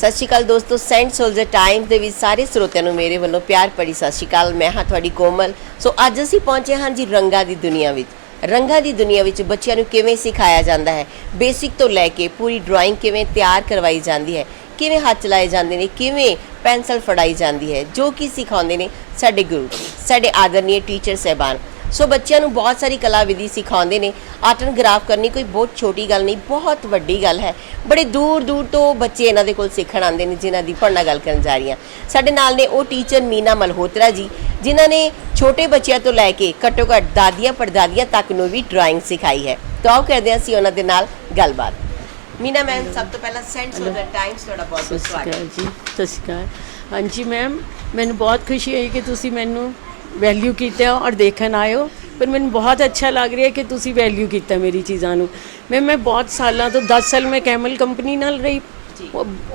सत श्री अकाल दोस्तों, सेंट सोल्जर टाइम्स ਦੇ ਵਿੱਚ ਸਾਰੇ ਸਰੋਤਿਆਂ ਨੂੰ ਮੇਰੇ ਵੱਲੋਂ ਪਿਆਰ ਭਰੀ ਸਤਿ ਸ਼੍ਰੀ ਅਕਾਲ। ਮੈਂ ਹਾਂ ਤੁਹਾਡੀ ਕੋਮਲ। ਸੋ ਅੱਜ ਅਸੀਂ ਪਹੁੰਚੇ ਹਾਂ ਜੀ ਰੰਗਾਂ ਦੀ ਦੁਨੀਆ ਵਿੱਚ। ਰੰਗਾਂ ਦੀ ਦੁਨੀਆ ਵਿੱਚ ਬੱਚਿਆਂ ਨੂੰ ਕਿਵੇਂ ਸਿਖਾਇਆ ਜਾਂਦਾ ਹੈ, ਬੇਸਿਕ ਤੋਂ ਲੈ ਕੇ ਪੂਰੀ ਡਰਾਇੰਗ ਕਿਵੇਂ ਤਿਆਰ ਕਰਵਾਈ ਜਾਂਦੀ ਹੈ, ਕਿਵੇਂ ਹੱਥ ਚਲਾਏ ਜਾਂਦੇ ਨੇ, ਕਿਵੇਂ ਪੈਨਸਲ ਫੜਾਈ ਜਾਂਦੀ ਹੈ, जो कि ਸਿਖਾਉਂਦੇ ਨੇ ਸਾਡੇ ਗੁਰੂ, ਸਾਡੇ ਆਦਰਨੀय टीचर ਸਾਹਿਬਾਨ। सो बच्चों ਨੂੰ बहुत सारी कला विधि सिखाते हैं। आर्ट एंड ग्राफ्ट करनी कोई बहुत छोटी गल नहीं, बहुत वड्डी गल है। बड़े दूर दूर तो बच्चे इन्हों के सीखण आते हैं, जिन्हों की पढ़ना गल कर जा रही हैं। साडे नाल ने वो टीचर मीना मल्होत्रा जी, जिन्होंने छोटे बच्चों तो लैके घट्टो घट्ट दादियाँ पड़दादियाँ तक नूं भी ड्राइंग सिखाई है। तो आओ करते हैं उन्हों के नाल गलबात। मीना मैम, सब तो पहला सेंट सोल्जर टाइम्स तुहाडा बहुत बहुत स्वागत जी। सत श्री अकाल। हाँ जी मैम, मैनूं बहुत खुशी हुई कि तुसीं मैनूं वैल्यू किया और देखन आए हो, पर मैंने बहुत अच्छा लग रहा है कि तुसी वैल्यू किया मेरी चीज़ों। मैं बहुत सालों तो 10 साल मैं कैमल कंपनी नाल रही।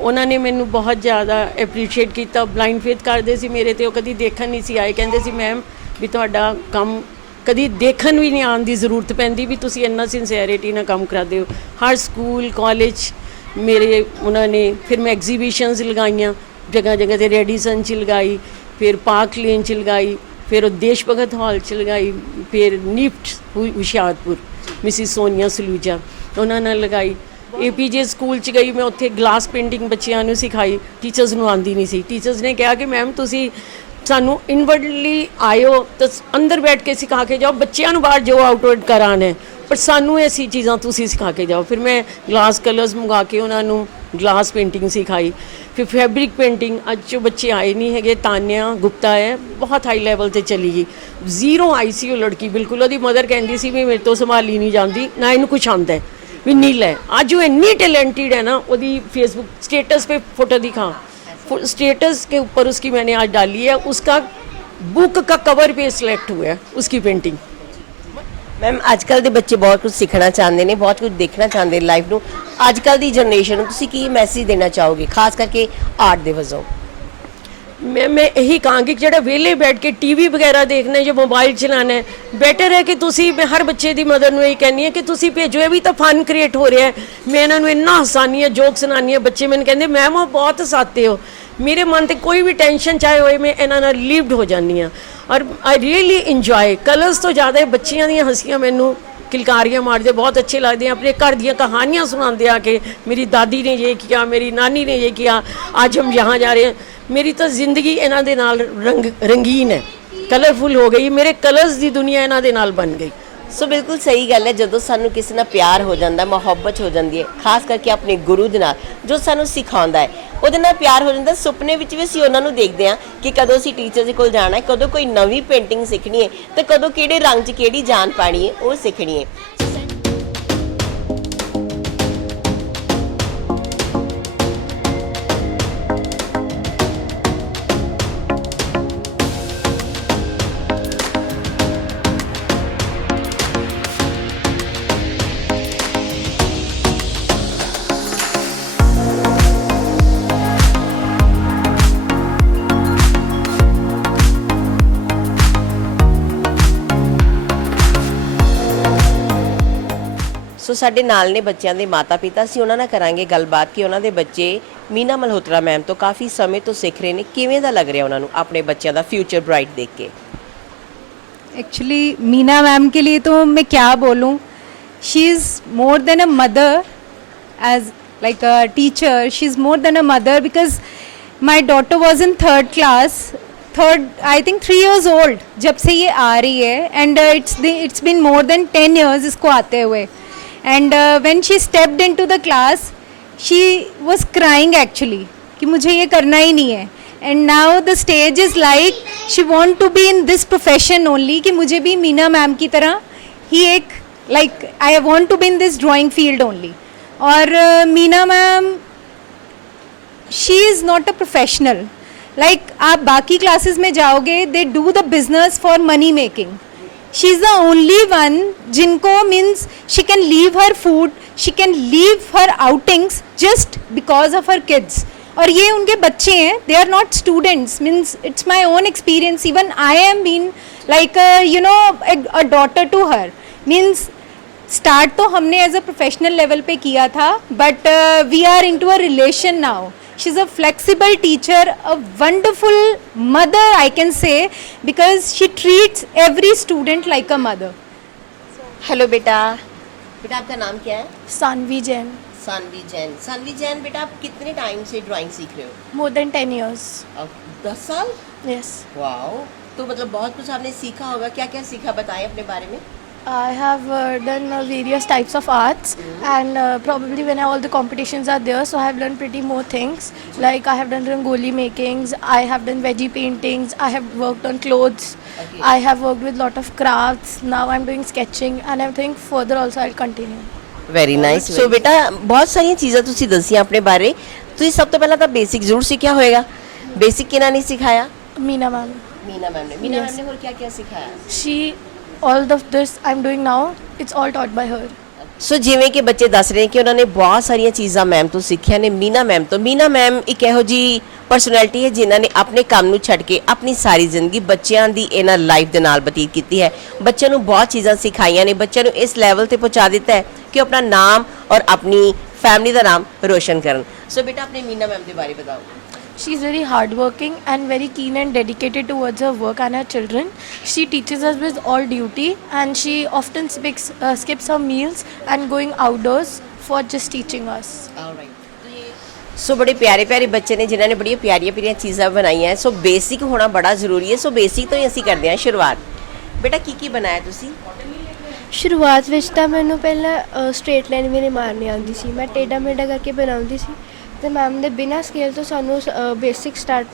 उन्होंने मैनू बहुत ज़्यादा एप्रीशिएट किया। ब्लाइंड फेथ करते सी मेरे तो, कभी देखन नहीं सी आए। कहते सी मैम भी तुहाडा काम कभी देखन भी नहीं आने की जरूरत पैंदी, भी तुसी इन्ना सिंसियरिटी नाल काम कराते हो। हर स्कूल कॉलेज मेरे उन्होंने, फिर मैं एग्जीबिशनस लगाइया जगह जगह से, रेडिसन च लगाई, फिर पार्क लेन च लगाई, फिर देश भगत हॉल च लगाई, फिर निफ्ट हुशियारपुर मिसिस सोनिया सलूजा उन्होंने लगाई। APJ स्कूल च गई मैं, उत्थे ग्लास पेंटिंग बच्चों को सिखाई। टीचर्स नूं आंदी नहीं सी। टीचर्स ने कहा कि मैम तुसी सानू इनवर्डली आयो तो अंदर बैठ के सिखा के जाओ, बच्चों बाहर जो आउटवर्ड कराना है, पर सानू ऐसी चीज़ां तुसी सिखा के जाओ। फिर मैं ग्लास कलर्स मंगा के उन्होंने ग्लास पेंटिंग सिखाई। फिर फैब्रिक पेंटिंग, अज जो बच्चे आए नहीं है, तान्या गुप्ता है, बहुत हाई लैवल पर चली गई। 0 ICU लड़की, बिल्कुल वो मदर कहती सी भी मेरे तो संभाली नहीं जाती, ना इन्हूं कुछ आता है, भी नील है। अज वो इन्नी टैलेंटेड है ना, वो फेसबुक स्टेटस पे फोटो दिखा, स्टेटस के ऊपर उसकी मैंने आज डाली है, उसका बुक का कवर पे सिलेक्ट हुआ है उसकी पेंटिंग। मैम अजकल के बच्चे बहुत कुछ सीखना चाहते हैं, बहुत कुछ देखना चाहते हैं लाइफ में। अजकल की जनरेशन को तुसीं की मैसेज देना चाहोगे, खास करके आर्ट के वजों? मैं यही कहूँगी कि जो वेले बैठ के TV वगैरह देखना है, जो मोबाइल चलाना है, बेटर है कि तुसी, मैं हर बच्चे की मदर में यही कहनी है कि तुसी भेजो। ये भी तो फन क्रिएट हो रहा है। मैं इन्होंने इन्ना हसानी है, जोक सुनानी है, बच्चे मैंने कहते मैम वो बहुत हसाते हो। मेरे मन से कोई भी टेंशन चाहे होए, मैं इन्होंने लिव्ड हो जानी हाँ। और आई रियली इंजॉय। कलर्स तो ज़्यादा बच्चियां दी हंसियां मैनू किलकारियाँ मारते बहुत अच्छे लगते हैं। अपने घर दी कहानियाँ सुनाते आके, मेरी दादी ने ये किया, मेरी नानी ने ये किया, आज हम यहाँ जा रहे हैं। मेरी तो जिंदगी इन्हां दे नाल रंगीन है, कलरफुल हो गई। मेरे कलर्स की दुनिया इन्हां दे नाल बन गई। सो बिल्कुल सही गल है। जो सानू किसी नाल प्यार हो जाता, मुहब्बत हो जाती है, खास करके अपने गुरु दे नाल जो सानू सिखाउंदा है, ਉਹਦੇ ਨਾਲ प्यार हो जाता। सुपने विच भी असीं उन्हां नूं देखते हैं कि कदों असीं टीचर दे कोल जाना है, कदों कोई नवीं पेंटिंग सीखनी है, तो कदों किहड़े रंग च किहड़ी जान पानी है, वो सीखनी है। सो साडे नाल ने बच्चों के माता पिता, असीं उन्हां नाल करांगे गलबात कि उन्हां दे बच्चे मीना मल्होत्रा मैम तो काफ़ी समय तो सीख रहे हैं। किवें दा लग रहा उन्हां नूं अपने बच्चों का फ्यूचर ब्राइट देख के? एक्चुअली मीना मैम के लिए तो मैं क्या बोलूँ, she is more than a mother, as like a teacher she is more than a mother, because my daughter was in 3rd class, I think 3 years old जब से ये आ रही है। And it's been more than 10 years इसको आते हुए। And when she stepped into the class, she was crying actually कि मुझे ये करना ही नहीं है। And now the stage is like she want to be in this profession only, कि मुझे भी मीना मैम की तरह ही एक like I want to be in this drawing field only। और Meena ma'am she is not a professional, like आप बाकी classes में जाओगे, they do the business for money making। She is the only one जिनको means she can leave her food, she can leave her outings just because of her kids। और ये उनके बच्चे हैं, they are not students, means it's my own experience, even I am been like a daughter to her। means start तो हमने as a professional level पे किया था, but we are into a relation now। she's a flexible teacher, a wonderful mother, I can say, because she treats every student like a mother. Hello बेटा, बेटा आपका नाम क्या है? सानवी जैन. सानवी जैन. सानवी जैन बेटा, आप कितने टाइम से ड्राइंग सीख रहे हो? More than 10 years. अब 10 साल? Yes. वाओ, तो मतलब बहुत कुछ आपने सीखा होगा. क्या क्या सीखा, बताएं अपने बारे में. I have done various types of arts, and probably when all the competitions are there, so I have learned pretty more things. Like I have done rangoli makings, I have done veggie paintings, I have worked on clothes, Okay. I have worked with lot of crafts. Now I'm doing sketching, and I think further also I'll continue. Very nice. So ਬੇਟਾ ਬਹੁਤ ਸਾਰੀਆਂ ਚੀਜ਼ਾਂ ਤੁਸੀਂ ਦੱਸੀਆਂ ਆਪਣੇ ਬਾਰੇ. ਤੁਸੀਂ ਸਭ ਤੋਂ ਪਹਿਲਾਂ ਤਾਂ ਬੇਸਿਕ ਜ਼ਰੂਰ ਸਿੱਖਿਆ ਹੋਏਗਾ. ਬੇਸਿਕ ਕਿਹਨਾਂ ਨੇ ਸਿਖਾਇਆ? Meena ma'am. ਮੀਨਾ ਮੈਮ ਨੇ. ਮੀਨਾ Yes. ਮੈਮ ਨੇ ਹੋਰ ਕੀ ਕੀ ਸਿਖਾਇਆ? She, all of this I'm doing now, it's all taught by her. ਸੋ ਜਿਵੇਂ ਕਿ ਬੱਚੇ ਦੱਸ ਰਹੇ ਕਿ ਉਹਨਾਂ ਨੇ ਬਹੁਤ ਸਾਰੀਆਂ ਚੀਜ਼ਾਂ ਮੈਮ ਤੋਂ ਸਿੱਖਿਆ ਨੇ, ਮੀਨਾ ਮੈਮ ਤੋਂ. ਮੀਨਾ ਮੈਮ ਇੱਕ ਇਹੋ ਜੀ ਪਰਸਨੈਲਿਟੀ ਹੈ ਜਿਨ੍ਹਾਂ ਨੇ ਆਪਣੇ ਕੰਮ ਨੂੰ ਛੱਡ ਕੇ ਆਪਣੀ ਸਾਰੀ ਜ਼ਿੰਦਗੀ ਬੱਚਿਆਂ ਦੀ ਇਹਨਾਂ ਲਾਈਫ ਦੇ ਨਾਲ ਬਤੀਤ ਕੀਤੀ ਹੈ. ਬੱਚਿਆਂ ਨੂੰ ਬਹੁਤ ਚੀਜ਼ਾਂ ਸਿਖਾਈਆਂ ਨੇ, ਬੱਚਿਆਂ ਨੂੰ ਇਸ ਲੈਵਲ ਤੇ ਪਹੁੰਚਾ ਦਿੱਤਾ ਹੈ ਕਿ ਉਹ ਆਪਣਾ ਨਾਮ ਔਰ ਆਪਣੀ ਫੈਮਿਲੀ ਦਾ ਨਾਮ ਰੋਸ਼ਨ ਕਰਨ. ਸੋ ਬੇਟਾ ਆਪਣੇ ਮੀਨਾ ਮੈਮ ਦੇ ਬਾਰੇ ਬਤਾਓ. She's very hardworking and very keen and dedicated towards her work and her children. She teaches us with all duty, and she often skips her meals and going outdoors for just teaching us. ਸੋ ਬੜੇ ਪਿਆਰੇ ਪਿਆਰੇ ਬੱਚੇ ਨੇ ਜਿਨ੍ਹਾਂ ਨੇ ਬੜੀਆਂ ਪਿਆਰੀਆਂ ਪਿਆਰੀਆਂ ਚੀਜ਼ਾਂ ਬਣਾਈਆਂ. ਸੋ ਬੇਸਿਕ ਹੋਣਾ ਬੜਾ ਜ਼ਰੂਰੀ ਹੈ. ਸੋ ਬੇਸਿਕ ਤੋਂ ਹੀ ਅਸੀਂ ਕਰਦੇ ਹਾਂ ਸ਼ੁਰੂਆਤ. ਬੇਟਾ ਕੀ ਬਣਾਇਆ ਤੁਸੀਂ? ਸ਼ੁਰੂਆਤ ਵਿੱਚ ਤਾਂ ਮੈਨੂੰ ਪਹਿਲਾਂ ਸਟ੍ਰੇਟ ਲਾਈਨ ਵੀ ਨਹੀਂ ਮਾਰਨੀ ਆਉਂਦੀ ਸੀ. ਮੈਂ ਟੇਢਾ ਮੇਢਾ ਕਰਕੇ ਬਣਾਉਂਦੀ ਸੀ, ਤੇ ਮੈਮ ਨੇ ਬਿਨਾਂ ਸਕੇਲ ਤੋਂ ਸਾਨੂੰ ਬੇਸਿਕ ਸਟਾਰਟ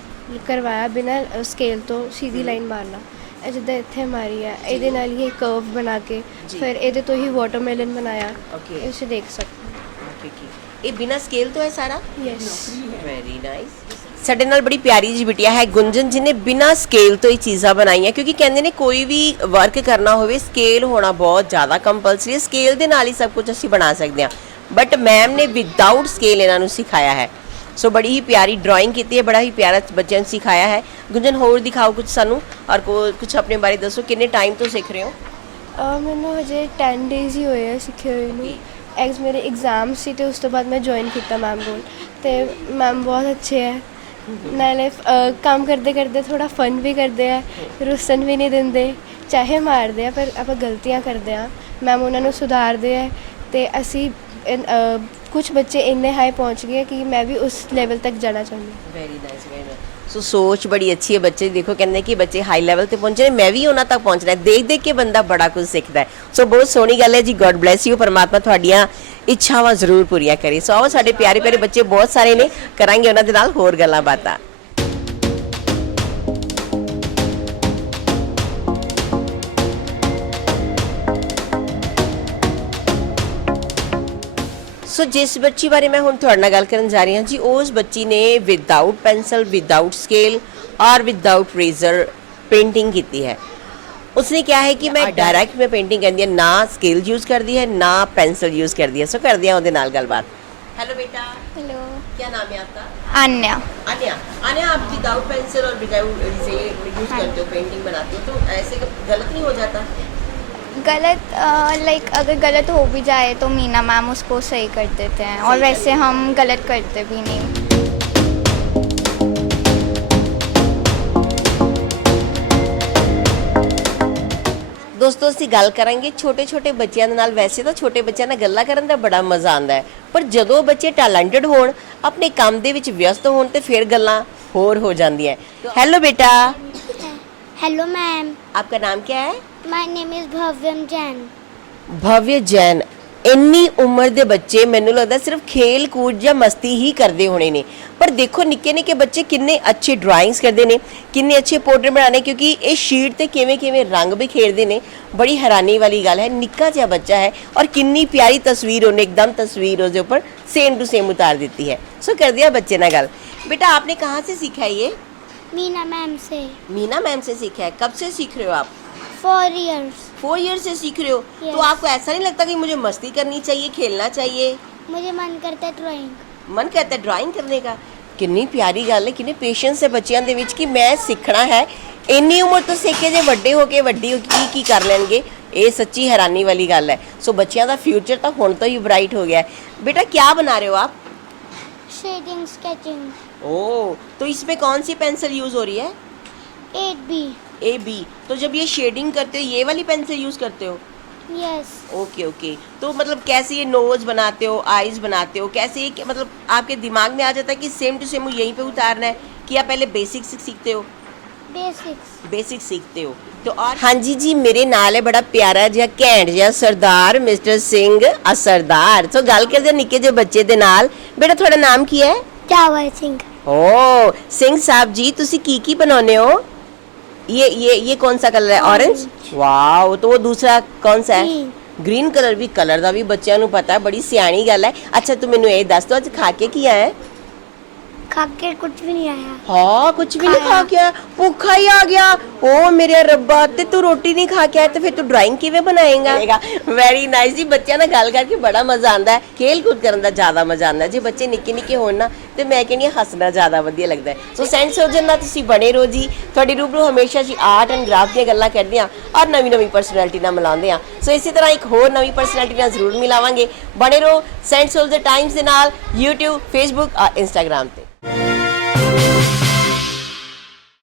ਕਰਵਾਇਆ. ਬਿਨਾਂ ਸਕੇਲ ਤੋਂ ਸਿੱਧੀ ਲਾਈਨ ਮਾਰਨਾ, ਇਹ ਜਿੱਦਾਂ ਇੱਥੇ ਮਾਰੀ ਹੈ, ਇਹਦੇ ਨਾਲ ਹੀ ਕਰਵ ਬਣਾ ਕੇ ਫਿਰ ਇਹਦੇ ਤੋਂ ਹੀ ਵਾਟਰਮੈਲਨ ਬਣਾਇਆ. Okay. ਤੁਸੀਂ ਦੇਖ ਸਕਦੇ ਹੋ. ਇਹ ਬਿਨਾਂ ਸਕੇਲ ਤੋਂ ਹੈ ਸਾਰਾ? ਯੈਸ. Very nice. ਸਾਡੇ ਨਾਲ ਬੜੀ ਪਿਆਰੀ ਜੀ ਬਿਟਿਆ ਹੈ ਗੁੰਜਨ, ਜਿਹਨੇ ਬਿਨਾਂ ਸਕੇਲ ਤੋਂ ਹੀ ਚੀਜ਼ਾਂ ਬਣਾਈਆਂ, ਕਿਉਂਕਿ ਕਹਿੰਦੇ ਨੇ ਕੋਈ ਵੀ ਵਰਕ ਕਰਨਾ ਹੋਵੇ ਸਕੇਲ ਹੋਣਾ ਬਹੁਤ ਜ਼ਿਆਦਾ ਕੰਪਲਸਰੀ ਹੈ. ਸਕੇਲ ਦੇ ਨਾਲ ਹੀ ਸਭ ਕੁਝ ਅਸੀਂ ਬਣਾ ਸਕਦੇ ਹਾਂ, ਬਟ ਮੈਮ ਨੇ ਵਿਦਆਊਟ ਸਕੇਲ ਇਹਨਾਂ ਨੂੰ ਸਿਖਾਇਆ ਹੈ. ਸੋ ਬੜੀ ਹੀ ਪਿਆਰੀ ਡਰਾਇੰਗ ਕੀਤੀ ਹੈ, ਬੜਾ ਹੀ ਪਿਆਰਾ ਬੱਚਿਆਂ ਨੂੰ ਸਿਖਾਇਆ ਹੈ. ਗੁੰਜਨ ਹੋਰ ਦਿਖਾਓ ਕੁਝ ਸਾਨੂੰ, ਔਰ ਕੁਝ ਆਪਣੇ ਬਾਰੇ ਦੱਸੋ. ਕਿੰਨੇ ਟਾਈਮ ਤੋਂ ਸਿੱਖ ਰਹੇ ਹੋ? ਮੈਨੂੰ ਹਜੇ 10 ਡੇਜ਼ ਹੀ ਹੋਏ ਆ ਸਿੱਖੇ ਹੋਏ ਨੂੰ. ਮੇਰੇ ਐਗਜ਼ਾਮ ਸੀ ਅਤੇ ਉਸ ਤੋਂ ਬਾਅਦ ਮੈਂ ਜੁਆਇਨ ਕੀਤਾ ਮੈਮ ਕੋਲ, ਅਤੇ ਮੈਮ ਬਹੁਤ ਅੱਛੇ ਹੈ. ਨਾਲੇ ਕੰਮ ਕਰਦੇ ਕਰਦੇ ਥੋੜ੍ਹਾ ਫਨ ਵੀ ਕਰਦੇ ਆ, ਰੁੱਸਣ ਵੀ ਨਹੀਂ ਦਿੰਦੇ, ਚਾਹੇ ਮਾਰਦੇ ਆ ਪਰ ਆਪਾਂ ਗਲਤੀਆਂ ਕਰਦੇ ਹਾਂ, ਮੈਮ ਉਹਨਾਂ ਨੂੰ ਸੁਧਾਰਦੇ ਆ. ਅਤੇ ਅਸੀਂ ਕੁਝ ਬੱਚੇ ਇੰਨੇ ਹਾਈ ਪਹੁੰਚ ਗਏ ਕਿ ਮੈਂ ਵੀ ਉਸ ਲੈਵਲ ਤੱਕ ਜਾਣਾ ਚਾਹੁੰਦੀ ਹਾਂ. Very nice, very nice. So ਸੋਚ ਬੜੀ ਅੱਛੀ ਹੈ ਬੱਚੇ ਦੀ. ਦੇਖੋ ਕਹਿੰਦੇ ਕਿ ਬੱਚੇ ਹਾਈ ਲੈਵਲ ਤੇ ਪਹੁੰਚੇ ਨੇ, ਮੈਂ ਵੀ ਉਹਨਾਂ ਤੱਕ ਪਹੁੰਚਣਾ ਹੈ. ਦੇਖ ਦੇਖ ਕੇ ਬੰਦਾ ਬੜਾ ਕੁਝ ਸਿੱਖਦਾ ਹੈ. ਸੋ ਬਹੁਤ ਸੋਹਣੀ ਗੱਲ ਹੈ ਜੀ. God bless you. ਪਰਮਾਤਮਾ ਤੁਹਾਡੀਆਂ ਇੱਛਾਵਾਂ ਜ਼ਰੂਰ ਪੂਰੀਆਂ ਕਰੇ. ਸੋ ਆਓ, ਸਾਡੇ ਪਿਆਰੇ ਪਿਆਰੇ ਬੱਚੇ ਬਹੁਤ ਸਾਰੇ ਨੇ, ਕਰਾਂਗੇ ਉਹਨਾਂ ਦੇ ਨਾਲ ਹੋਰ ਗੱਲਾਂ ਬਾਤਾਂ. ਸੋ ਜਿਸ ਬੱਚੀ ਬਾਰੇ ਮੈਂ ਹੁਣ ਤੁਹਾਡੇ ਨਾਲ ਗੱਲ ਕਰਨ ਜਾ ਰਹੀ ਹਾਂ ਜੀ, ਉਸ ਬੱਚੀ ਨੇ ਵਿਦਆਊਟ ਪੈਨਸਲ, ਵਿਦਆਊਟ ਸਕੇਲ और विदाउट रेजर पेंटिंग की है. उसने क्या है कि मैं डायरैक्ट में पेंटिंग कर दिया, ना स्केल यूज़ कर दिया है, ना पेंसिल यूज़ कर दिया. सो कर दिया ਉਹਦੇ ਨਾਲ ਗੱਲਬਾत. हेलो बेटा. हेलो. क्या नाम है आपका? अन्या. अनया. अनया, आप विदाउट पेंसिल और विदाउट यूज़ करते हो, पेंटिंग बनाते हो, तो ऐसे गलत नहीं हो जाता? गलत लाइक अगर गलत हो भी जाए तो मीना मैम उसको सही कर देते हैं, और वैसे हम गलत करते भी नहीं. ਦੋਸਤੋ ਅਸੀਂ ਗੱਲ ਕਰਾਂਗੇ ਛੋਟੇ ਛੋਟੇ ਬੱਚਿਆਂ ਦੇ ਨਾਲ. ਵੈਸੇ ਤਾਂ ਛੋਟੇ ਬੱਚਿਆਂ ਨਾਲ ਗੱਲਾਂ ਕਰਨ ਦਾ ਬੜਾ ਮਜ਼ਾ ਆਉਂਦਾ ਹੈ, ਪਰ ਜਦੋਂ ਬੱਚੇ ਟੈਲੈਂਟਡ ਹੋਣ, ਆਪਣੇ ਕੰਮ ਦੇ ਵਿੱਚ ਵਿਅਸਤ ਹੋਣ, ਤੇ ਫਿਰ ਗੱਲਾਂ ਹੋਰ ਹੋ ਜਾਂਦੀਆਂ. हेलो बेटा. Hello ma'am. आपका नाम क्या है? My name is Bhavyam Jain. Bhavya Jain. ਇੰਨੀ ਉਮਰ ਦੇ ਬੱਚੇ ਮੈਨੂੰ ਲੱਗਦਾ ਸਿਰਫ ਖੇਲ ਕੂਦ ਜਾਂ ਮਸਤੀ ਹੀ ਕਰਦੇ ਹੋਣੇ ਨੇ, ਪਰ ਦੇਖੋ ਨਿੱਕੇ ਨਿੱਕੇ ਬੱਚੇ ਕਿੰਨੇ ਅੱਛੇ ਡਰਾਇੰਗਸ ਕਰਦੇ ਨੇ, ਕਿੰਨੇ ਅੱਛੇ ਪੋਰਟਰੇਟ ਬਣਾਉਂਦੇ, ਕਿਉਂਕਿ ਇਹ ਸ਼ੀਟ ਤੇ ਕਿਵੇਂ ਕਿਵੇਂ ਰੰਗ ਵੀ ਖੇਡਦੇ ਨੇ. ਬੜੀ ਹੈਰਾਨੀ ਵਾਲੀ ਗੱਲ ਹੈ. ਨਿੱਕਾ ਜਿਹਾ ਬੱਚਾ ਹੈ ਔਰ ਕਿੰਨੀ ਪਿਆਰੀ ਤਸਵੀਰ ਉਹਨੇ ਇੱਕਦਮ ਤਸਵੀਰ उसके ऊपर सेम टू सेम उतार देती है. सो कर दिया बच्चे ना गल. बेटा आपने कहाँ से सीखा है ये? मीना मैम से. मीना मैम से सीखा है. कब से सीख रहे हो आप? 4 years. 4 years से सीख रहे हो. Yes. तो आपको ऐसा नहीं लगता कि मुझे मस्ती करनी चाहिए, खेलना चाहिए? मुझे मन करता है ड्राइंग. मन करता है ड्राइंग करने का. ਕਿੰਨੀ ਪਿਆਰੀ ਗੱਲ ਹੈ, ਕਿੰਨੇ ਪੇਸ਼ੈਂਸ ਹੈ ਬੱਚਿਆਂ ਦੇ ਵਿੱਚ ਕਿ ਮੈਂ ਸਿੱਖਣਾ ਹੈ. ਇੰਨੀ ਉਮਰ ਤੋਂ ਸਿੱਖ ਕੇ ਜੇ ਵੱਡੇ ਹੋ ਕੇ ਵੱਡੀ ਹੋ ਕੇ ਕੀ ਕਰ ਲੈਣਗੇ, ਇਹ ਸੱਚੀ ਹੈਰਾਨੀ ਵਾਲੀ ਗੱਲ ਹੈ. ਸੋ ਬੱਚਿਆਂ ਦਾ ਫਿਊਚਰ ਤਾਂ ਹੁਣ ਤੋਂ ਹੀ ਬ੍ਰਾਈਟ ਹੋ ਗਿਆ ਹੈ. ਬੇਟਾ ਕੀ ਬਣਾ ਰਹੇ ਹੋ ਆਪ? शेडिंग स्केचिंग ओ, तो इसमें कौन सी पेंसिल यूज हो रही है? 8B AB। तो जब ये शेडिंग करते हो ये वाली पेंसिल यूज करते हो? Yes okay okay. तो मतलब कैसे ये नोज बनाते हो, आईज बनाते हो, कैसे ये मतलब आपके दिमाग में आ जाता है कि सेम टू सेम यहीं पे उतारना है, कि आप पहले बेसिक्स सीखते हो? बेसिक्स सीखते हो। तो और हाँ जी मेरे नाल है बड़ा प्यारा जिहा घैंट जिहा सरदार मिस्टर सिंह सरदार। तो गल करदे निक्के जे बच्चे दे नाल। बेटा थोड़ा नाम की है? जावर सिंह ओ सिंह साहब जी, तुसी की बनाने हो? ये कौन सा कलर है? ऑरेंज। वाओ, तो वो दूसरा कौन सा है? ग्रीन कलर भी, कलर ਦਾ ਵੀ ਬੱਚਿਆਂ ਨੂੰ ਪਤਾ ਹੈ, ਬੜੀ ਸਿਆਣੀ ਗੱਲ ਹੈ। ਅੱਛਾ ਤੂੰ ਮੈਨੂੰ ਇਹ ਦੱਸ ਦੋ ਅੱਜ ਖਾ ਕੇ ਕੀ ਆਇਆ? खा के कुछ भी नहीं आया हाँ कुछ भी नहीं खा के आया, भूखा ही आ गया। ओ मेरे रब्बा, ते तू रोटी नहीं खा के आया तो फिर तू ड्राइंग किवें बनाएगा? वैरी नाइस जी। बच्चों नाल गल करके बड़ा मजा आंदा है, खेल कूद करन दा ज्यादा मजा आंदा है। जे बच्चे निक्के निक्के होण ना ते मैं कहनी हसना ज्यादा वधिया लगदा है। सो सेंट सोजन नाल तुसीं बने रहो जी, तुहाडी रूबरू हमेशा जी आर्ट एंड क्राफ्ट ਦੀਆਂ ਗੱਲਾਂ ਕਰਦੇ ਆ और नवी नवी पर्सनैलिटी ਨਾਲ ਮਿਲਾਉਂਦੇ ਆ। सो इसी तरह एक होर नवी पर्सनैलिटी ਨਾਲ ਜ਼ਰੂਰ ਮਿਲਾਵਾਂਗੇ। बने रहो सेंट सोल्जर टाइम्स ਦੇ ਨਾਲ YouTube, Facebook और Instagram ਤੇ।